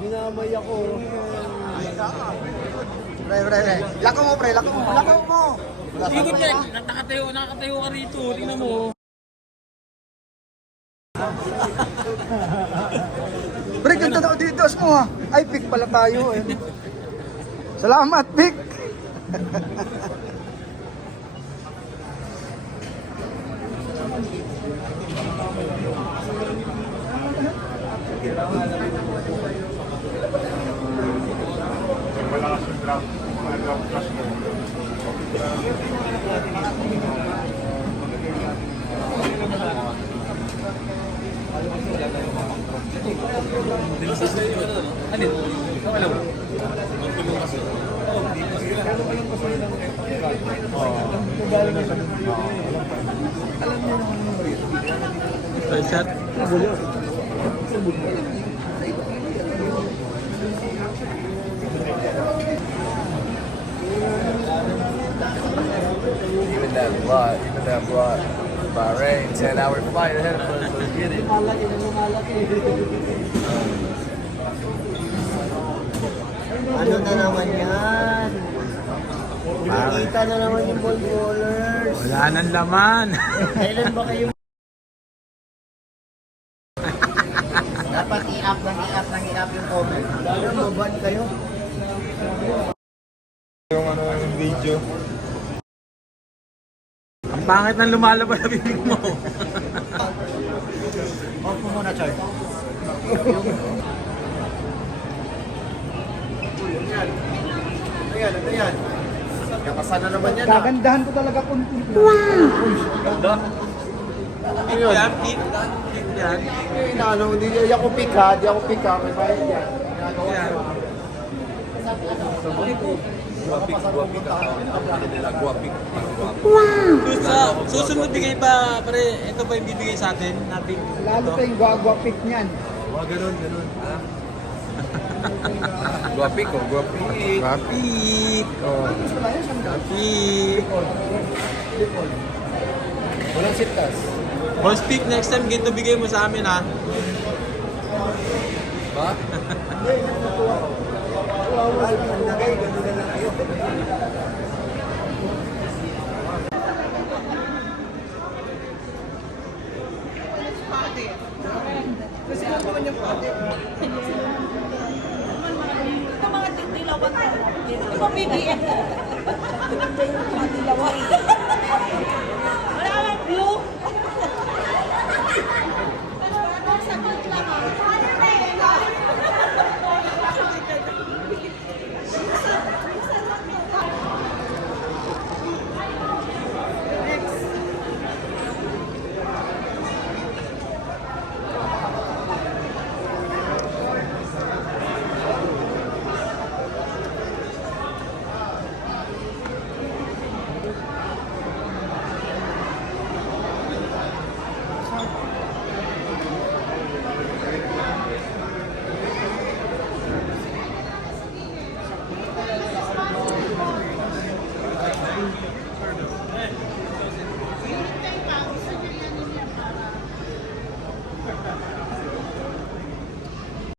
Dinamay ako. Pre. Lako mo, pre. Lako mo. Sige, pre. Nakakatayo ka rito. Tingnan mo. Pre, ganda na Adidas mo ha. Ay, pick pala tayo eh. Salamat, pick. Even that block. Bahrain, 10-hour flight ahead of us. Let's get it. Ano na naman yan? Nakikita na naman yung ball-ballers. Wala nang laman. Kailan ba kayo? Dapat i-up yung comment. Lalo maban kayo. Yung video. Ang pangit ng lumalabas sa bibig mo. Off mo muna, Char. Ano yan? Kapasan na naman yan. Kagandahan ko talaga kung Ganda. Yan, keep yan. Hindi ako pika, may bayad yan. Yan. Susunod bigay pa, pare, ito pa yung bibigay sa atin. Natin. Lalo pa yung guagua pick niyan. Ganun. Guapik oh, guapik. Guapik. Oh. Guapik. Walang sitas. Boss Pick, next time ganito bigay mo sa amin ha. Ba? Kasi ano naman yung pati? Ito mga dilawan ko. Ito mga BBM. Mga dilawan. Wala ka blue.